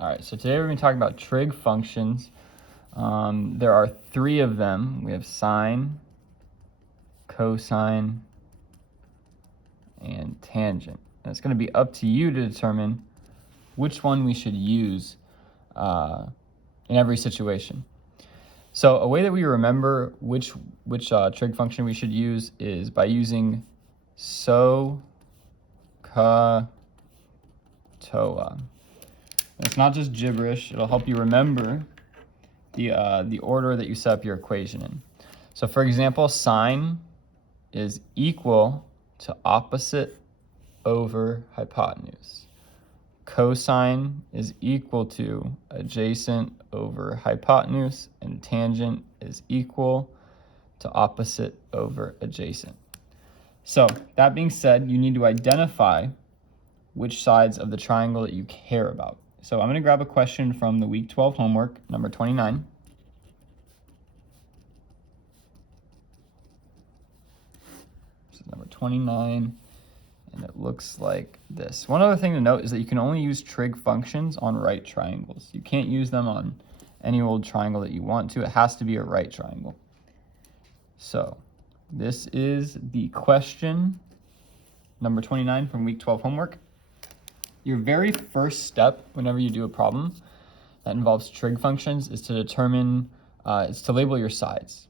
All right, so today we're going to talk about trig functions. There are three of them. We have sine, cosine, and tangent. And it's going to be up to you to determine which one we should use in every situation. So a way that we remember which trig function we should use is by using so, ca, toa. It's not just gibberish. It'll help you remember the order that you set up your equation in. So for example, sine is equal to opposite over hypotenuse. Cosine is equal to adjacent over hypotenuse, and tangent is equal to opposite over adjacent. So that being said, you need to identify which sides of the triangle that you care about. So I'm going to grab a question from the week 12 homework, number 29. This is number 29, and it looks like this. One other thing to note is that you can only use trig functions on right triangles. You can't use them on any old triangle that you want to. It has to be a right triangle. So this is the question number 29 from week 12 homework. Your very first step whenever you do a problem that involves trig functions is to label your sides.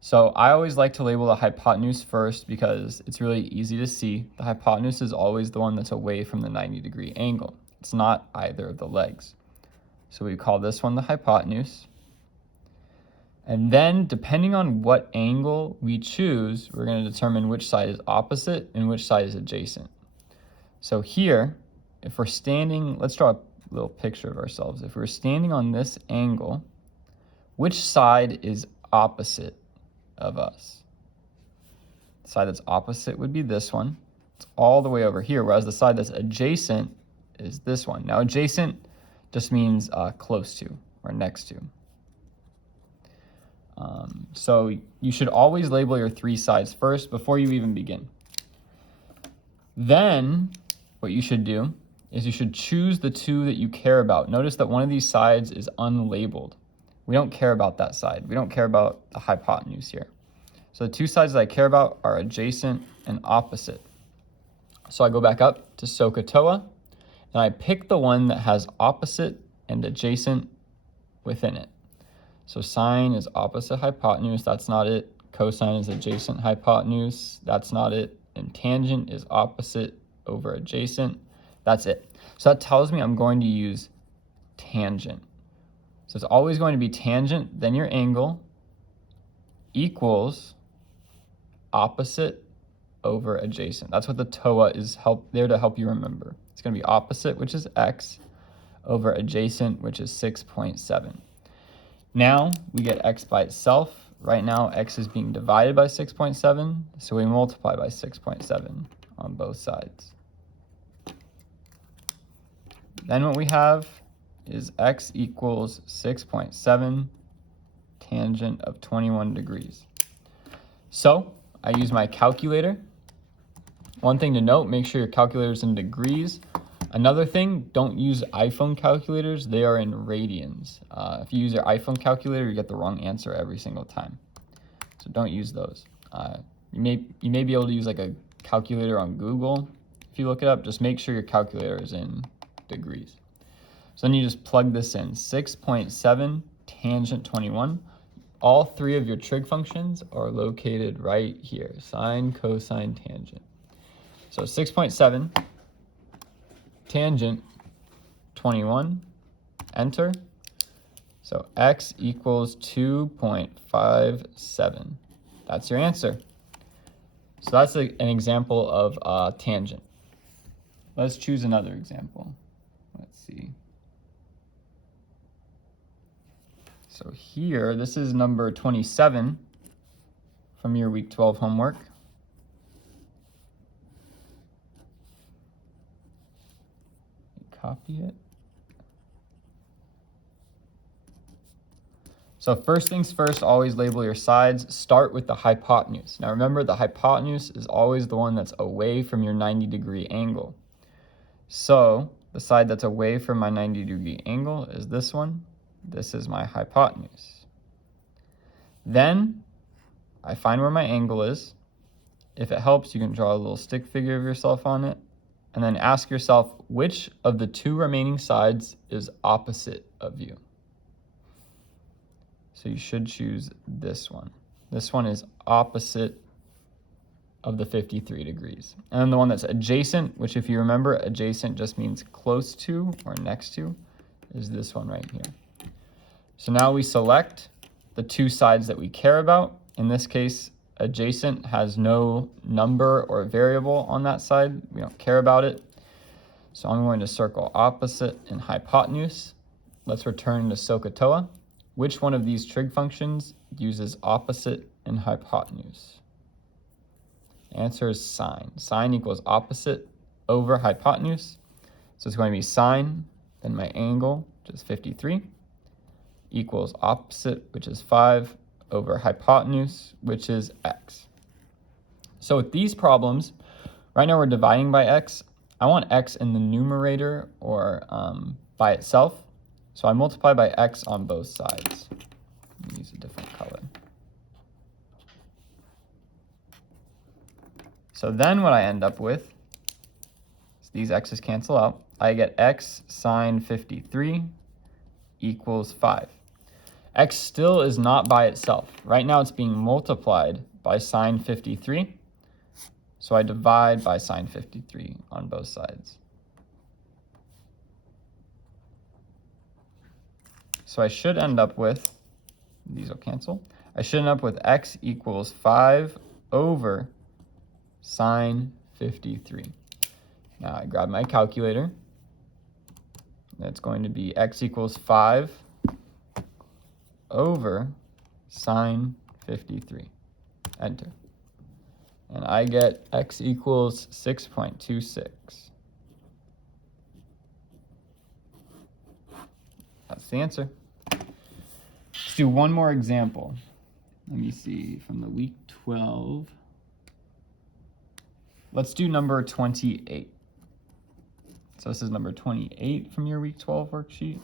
So I always like to label the hypotenuse first because it's really easy to see. The hypotenuse is always the one that's away from the 90-degree angle. It's not either of the legs. So we call this one the hypotenuse. And then depending on what angle we choose, we're going to determine which side is opposite and which side is adjacent. So here, if we're standing, let's draw a little picture of ourselves. If we're standing on this angle, which side is opposite of us? The side that's opposite would be this one. It's all the way over here, whereas the side that's adjacent is this one. Now, adjacent just means close to or next to. So you should always label your three sides first before you even begin. Then what you should do is you should choose the two that you care about. Notice that one of these sides is unlabeled. We don't care about that side. We don't care about the hypotenuse here. So the two sides that I care about are adjacent and opposite. So I go back up to SOHCAHTOA, and I pick the one that has opposite and adjacent within it. So sine is opposite hypotenuse, that's not it. Cosine is adjacent hypotenuse, that's not it. And tangent is opposite over adjacent, that's it. So that tells me I'm going to use tangent. So it's always going to be tangent, then your angle equals opposite over adjacent. That's what the TOA is there to help you remember. It's going to be opposite, which is x, over adjacent, which is 6.7. Now we get x by itself. Right now x is being divided by 6.7, so we multiply by 6.7 on both sides. Then what we have is x equals 6.7 tangent of 21 degrees. So I use my calculator. One thing to note, make sure your calculator is in degrees. Another thing, don't use iPhone calculators. They are in radians. If you use your iPhone calculator, you get the wrong answer every single time. So don't use those. You may be able to use like a calculator on Google. If you look it up, just make sure your calculator is in degrees. So then you just plug this in, 6.7 tangent 21. All three of your trig functions are located right here, sine, cosine, tangent. So 6.7 tangent 21, enter. So x equals 2.57. That's your answer. So that's an example of tangent. Let's choose another example. Let's see. So here, this is number 27 from your week 12 homework. Copy it. So first things first, always label your sides. Start with the hypotenuse. Now remember, the hypotenuse is always the one that's away from your 90-degree angle. So The side that's away from my 90-degree angle is this one. This is my hypotenuse. Then I find where my angle is. If it helps, you can draw a little stick figure of yourself on it. And then ask yourself which of the two remaining sides is opposite of you. So you should choose this one. This one is opposite of the 53 degrees. And then the one that's adjacent, which if you remember, adjacent just means close to or next to, is this one right here. So now we select the two sides that we care about. In this case, adjacent has no number or variable on that side. We don't care about it. So I'm going to circle opposite and hypotenuse. Let's return to SOHCAHTOA. Which one of these trig functions uses opposite and hypotenuse? Answer is sine. Sine equals opposite over hypotenuse. So it's going to be sine, then my angle, which is 53, equals opposite, which is 5, over hypotenuse, which is x. So with these problems, right now we're dividing by x. I want x in the numerator or by itself. So I multiply by x on both sides. Use a different color. So then what I end up with is these x's cancel out. I get x sine 53 equals 5. X still is not by itself. Right now it's being multiplied by sine 53. So I divide by sine 53 on both sides. So I should end up with, these will cancel. I should end up with x equals 5 over sine 53. Now I grab my calculator. That's going to be x equals 5 over sine 53. Enter. And I get x equals 6.26. That's the answer. Let's do one more example. Let me see, from the week 12. Let's do number 28. So this is number 28 from your week 12 worksheet.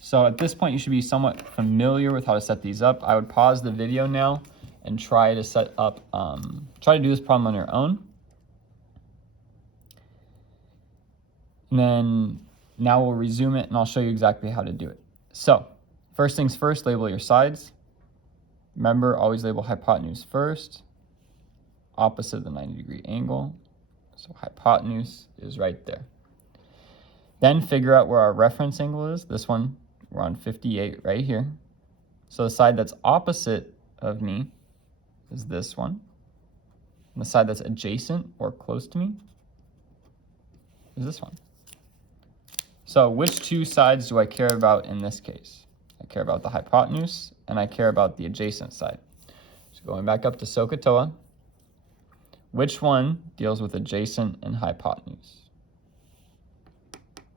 So at this point, you should be somewhat familiar with how to set these up. I would pause the video now and try to set up, try to do this problem on your own. And then now we'll resume it and I'll show you exactly how to do it. So first things first, label your sides. Remember, always label hypotenuse first, opposite the 90-degree angle. So hypotenuse is right there. Then figure out where our reference angle is. This one, we're on 58 right here. So the side that's opposite of me is this one. And the side that's adjacent or close to me is this one. So which two sides do I care about in this case? I care about the hypotenuse and I care about the adjacent side. So going back up to SOHCAHTOA, which one deals with adjacent and hypotenuse?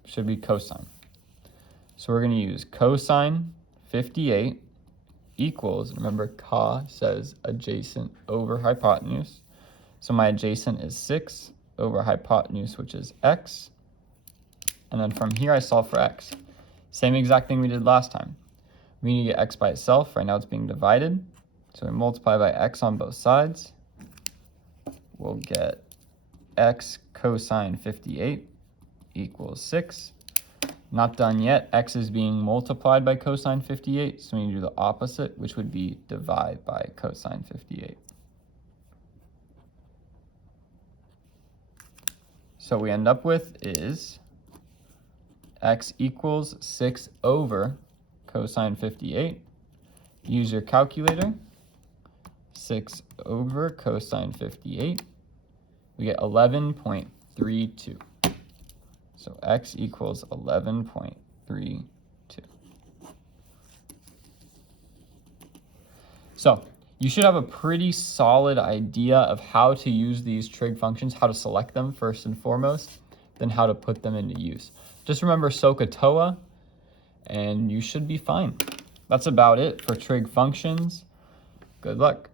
Should be cosine. So we're going to use cosine 58 equals, remember ca says adjacent over hypotenuse. So my adjacent is 6 over hypotenuse, which is x. And then from here I solve for x. Same exact thing we did last time. We need to get x by itself. Right now it's being divided. So we multiply by x on both sides. We'll get x cosine 58 equals 6. Not done yet. X is being multiplied by cosine 58, so we need to do the opposite, which would be divide by cosine 58. So what we end up with is x equals 6 over cosine 58. Use your calculator. 6 over cosine 58. We get 11.32. So x equals 11.32. So you should have a pretty solid idea of how to use these trig functions, how to select them first and foremost, then how to put them into use. Just remember SOHCAHTOA, and you should be fine. that's about it for trig functions. Good luck.